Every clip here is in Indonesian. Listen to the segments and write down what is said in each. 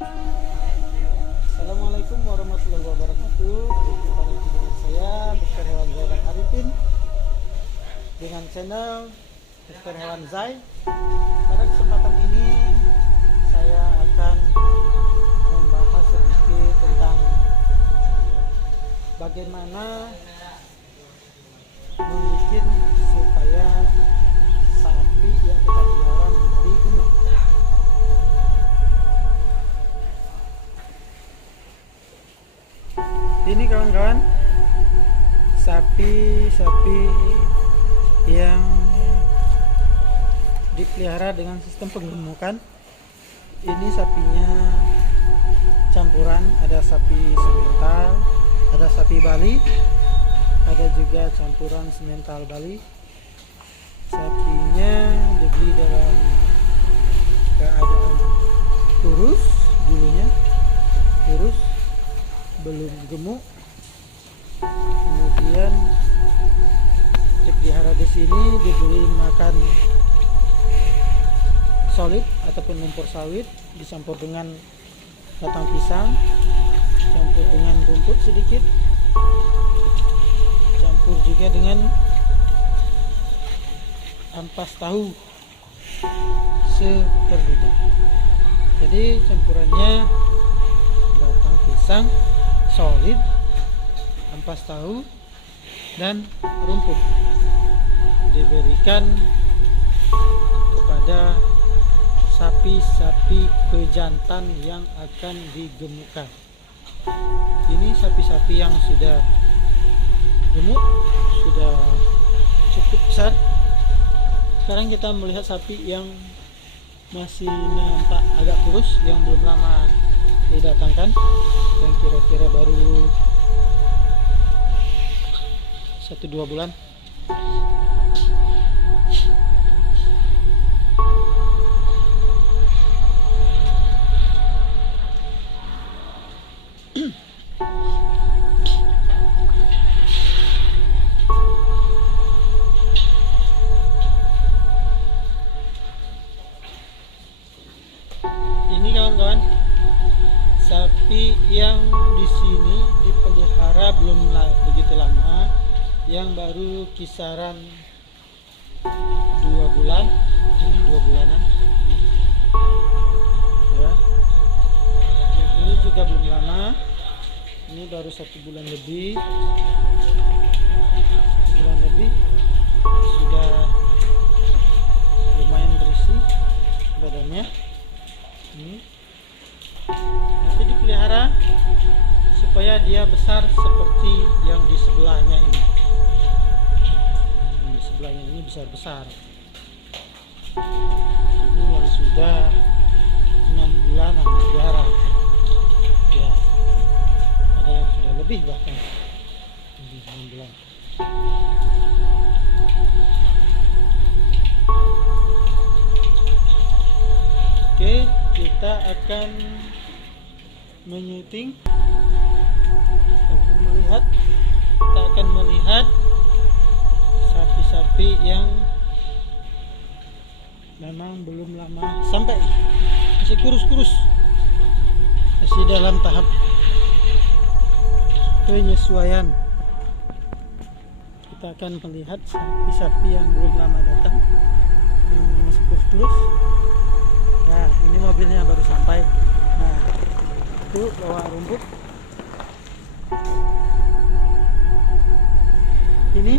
Assalamualaikum warahmatullahi wabarakatuh. Pada video saya Dokter Hewan Zai dan Arifin dengan channel Dokter Hewan Zai. Pada kesempatan ini saya akan membahas sedikit tentang bagaimana membuat supaya sapi yang kita pelihara menjadi gemuk. Ini kawan-kawan, sapi yang dipelihara dengan sistem penggemukan. Ini sapinya campuran, ada sapi semental, ada sapi Bali, ada juga campuran semental Bali. Sapinya dibeli dalam keadaan kurus, bulunya kurus, belum gemuk. Kemudian dipelihara di sini, diberi makan solid ataupun lumpur sawit dicampur dengan batang pisang, campur dengan rumput sedikit, campur juga dengan ampas tahu seperlunya. Jadi campurannya batang pisang, solid, ampas tahu, dan rumput diberikan kepada sapi-sapi pejantan yang akan digemukkan. Ini sapi-sapi yang sudah gemuk, sudah cukup besar. Sekarang kita melihat sapi yang masih nampak agak kurus, yang belum lama didatangkan, yang kira-kira baru 1-2 bulan. Ini kawan-kawan, sapi yang di sini dipelihara belum begitu lama, yang baru kisaran 2 bulan. Ini 2 bulanan ya. Yang ini juga belum lama, ini baru 1 bulan lebih. 1 bulan lebih sudah lumayan berisi badannya. Ini nanti dipelihara supaya dia besar seperti yang di sebelahnya ini. Yang di sebelahnya ini besar-besar. Ini yang sudah 6 bulanan dipelihara. Ya, ada yang sudah lebih bahkan lebih 6 bulan. Oke, kita akan menyuting, kita akan melihat sapi-sapi yang memang belum lama sampai, masih kurus-kurus, masih dalam tahap penyesuaian. Kita akan melihat sapi-sapi yang belum lama datang, yang masih kurus-kurus. Nah, ini mobilnya baru sampai. Nah, itu bawa rumput. Ini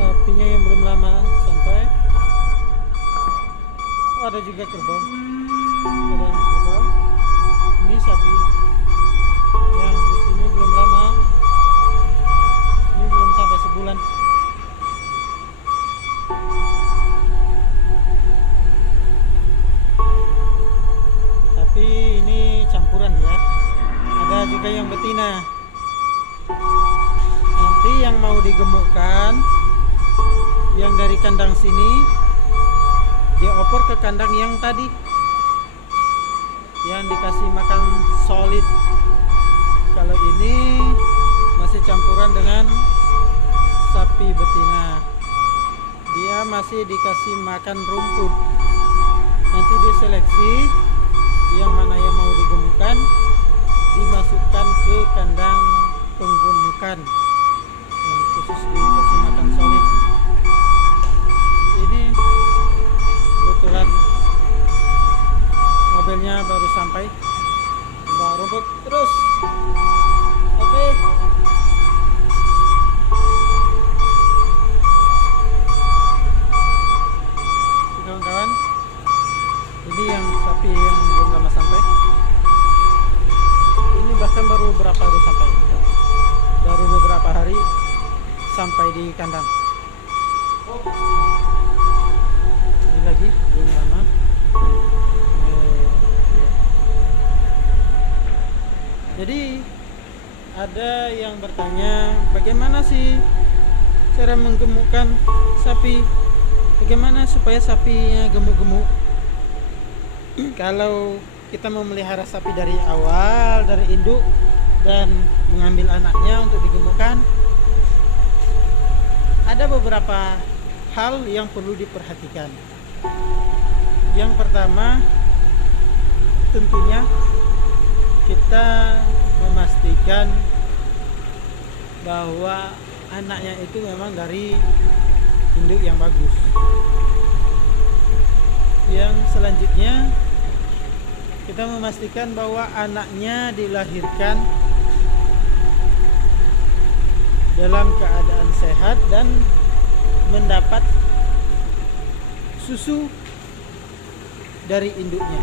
sapinya yang belum lama sampai. Oh, ada juga kerbau. Ada yang kerbau. Ini sapi yang di sini belum lama. Ini belum sampai sebulan. Tapi ini campuran ya. Ada juga yang betina. Nanti yang mau digemukkan, yang dari kandang sini dioper ke kandang yang tadi, yang dikasih makan solid. Kalau ini masih campuran dengan sapi betina, dia masih dikasih makan rumput. Nanti diseleksi yang mana yang mau digemukkan dimasukkan ke kandang penggemukan yang khusus dikasih makan solid. Ini kebetulan mobilnya baru sampai, bawa rumput terus. Oke. Kawan-kawan, ini yang sapi yang belum lama sampai. Ini bahkan baru beberapa hari sampai, baru beberapa hari sampai di kandang. Ini lagi belum lama. Jadi ada yang bertanya, bagaimana sih cara menggemukkan sapi? Bagaimana supaya sapinya gemuk-gemuk? Kalau kita memelihara sapi dari awal, dari induk dan mengambil anaknya untuk digemukkan, ada beberapa hal yang perlu diperhatikan. Yang pertama, tentunya kita memastikan bahwa anaknya itu memang dari induk yang bagus. Yang selanjutnya, kita memastikan bahwa anaknya dilahirkan dalam keadaan sehat dan mendapat susu dari induknya,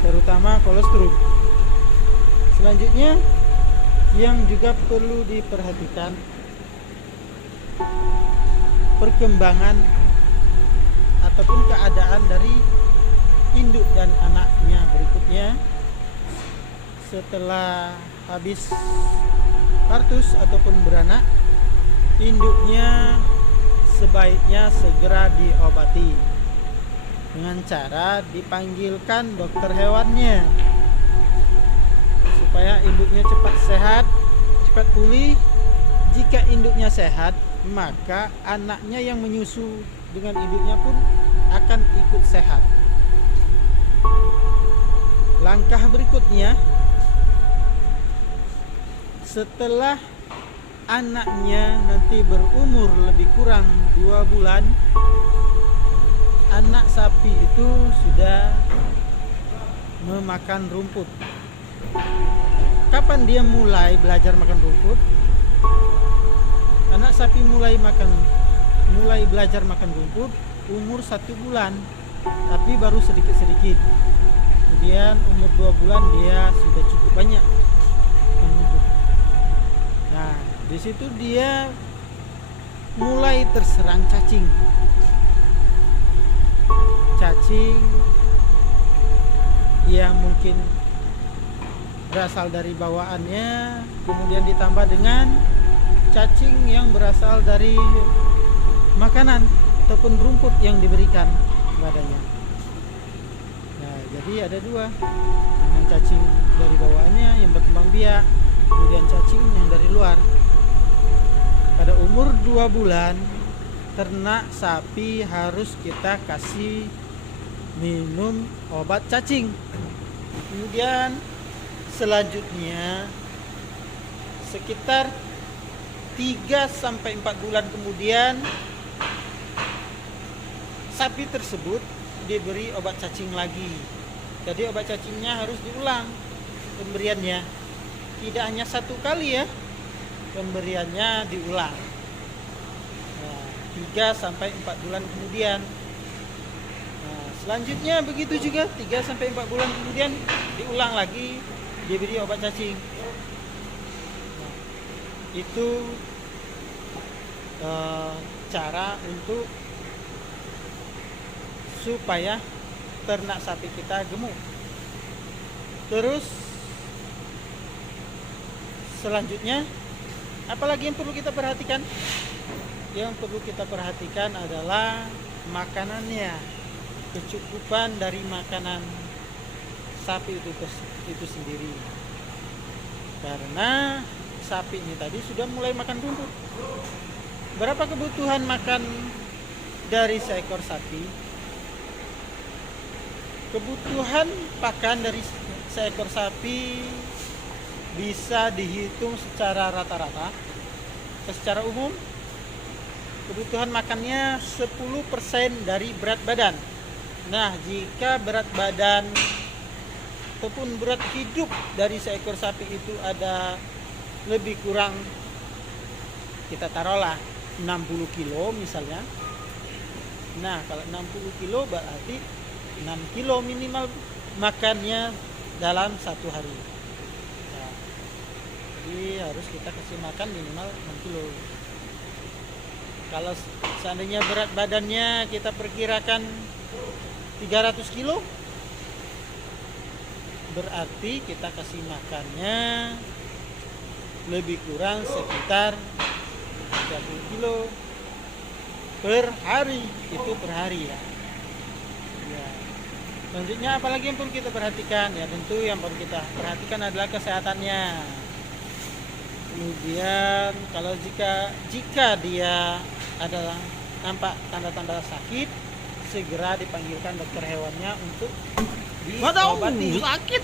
terutama kolostrum. Selanjutnya, yang juga perlu diperhatikan, perkembangan ataupun keadaan dari induk dan anaknya berikutnya setelah habis partus ataupun beranak. Induknya sebaiknya segera diobati dengan cara dipanggilkan dokter hewannya supaya induknya cepat sehat, cepat pulih. Jika induknya sehat, maka anaknya yang menyusu dengan induknya pun akan ikut sehat. Langkah berikutnya, setelah anaknya nanti berumur lebih kurang 2 bulan, anak sapi itu sudah memakan rumput. Kapan dia mulai belajar makan rumput? Anak sapi mulai belajar makan rumput umur 1 bulan, tapi baru sedikit-sedikit. Kemudian umur 2 bulan dia sudah cukup banyak makan rumput. Nah, di situ dia mulai terserang cacing. Cacing yang mungkin berasal dari bawaannya, kemudian ditambah dengan cacing yang berasal dari makanan ataupun rumput yang diberikan kepadanya. Nah, jadi ada 2, yang cacing dari bawaannya yang berkembang biak, kemudian cacing yang dari luar. Pada umur 2 bulan, ternak sapi harus kita kasih minum obat cacing. Kemudian selanjutnya sekitar 3-4 bulan kemudian sapi tersebut diberi obat cacing lagi. Jadi obat cacingnya harus diulang pemberiannya. Tidak hanya 1 kali ya, pemberiannya diulang. Nah, 3-4 bulan kemudian. Nah, selanjutnya begitu juga 3-4 bulan kemudian diulang lagi, diberi obat cacing. Nah, itu cara untuk supaya ternak sapi kita gemuk. Terus selanjutnya, apalagi yang perlu kita perhatikan? Yang perlu kita perhatikan adalah makanannya, kecukupan dari makanan sapi itu sendiri. Karena sapi ini tadi sudah mulai makan rumput. Berapa kebutuhan makan dari seekor sapi? Kebutuhan pakan dari seekor sapi bisa dihitung secara rata-rata. Secara umum kebutuhan makannya 10% dari berat badan. Nah, jika berat badan ataupun berat hidup dari seekor sapi itu ada lebih kurang, kita taruhlah 60 kilo misalnya. Nah, kalau 60 kilo berarti 6 kilo minimal makannya dalam satu hari. Nah, jadi harus kita kasih makan minimal 6 kilo. Kalau seandainya berat badannya kita perkirakan 300 kilo, berarti kita kasih makannya lebih kurang sekitar 30 kilo per hari. Itu per hari ya. Selanjutnya apalagi yang perlu kita perhatikan? Ya tentu yang perlu kita perhatikan adalah kesehatannya. Kemudian kalau jika dia adalah nampak tanda-tanda sakit, segera dipanggilkan dokter hewannya untuk diobati. Sakit.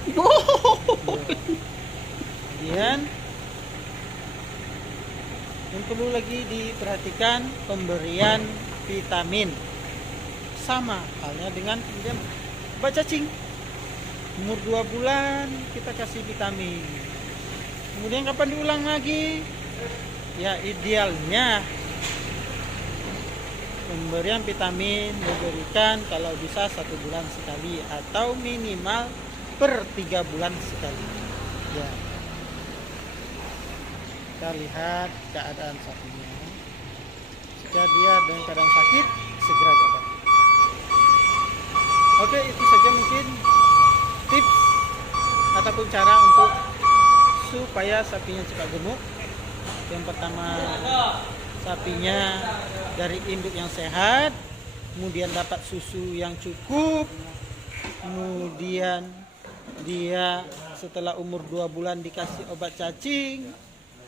Kemudian yang perlu lagi diperhatikan pemberian vitamin. Sama halnya dengan kemudian obat cacing. Umur 2 bulan kita kasih vitamin. Kemudian kapan diulang lagi? Ya idealnya pemberian vitamin diberikan kalau bisa 1 bulan sekali atau minimal per 3 bulan sekali. Ya. Kita lihat keadaan sapinya. Jika dia dengan keadaan sakit, segera diobati. Oke, itu saja mungkin tips ataupun cara untuk supaya sapinya cepat gemuk. Yang pertama, sapinya dari induk yang sehat, kemudian dapat susu yang cukup, kemudian dia setelah umur 2 bulan dikasih obat cacing,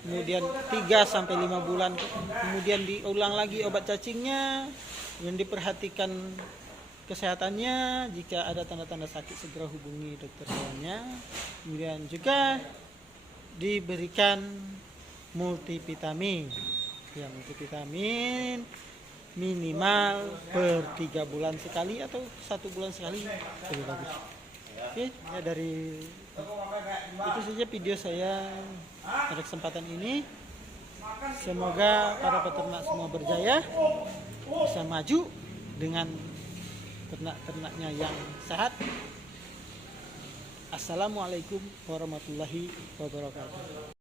kemudian 3-5 bulan kemudian diulang lagi obat cacingnya, dan diperhatikan kesehatannya. Jika ada tanda-tanda sakit segera hubungi dokter hewannya. Kemudian juga diberikan multivitamin. Ya, multivitamin minimal per 3 bulan sekali atau 1 bulan sekali lebih bagus. Oke, ya dari itu saja video saya pada kesempatan ini. Semoga para peternak semua berjaya, bisa maju dengan ternak-ternaknya yang sehat. Assalamualaikum warahmatullahi wabarakatuh.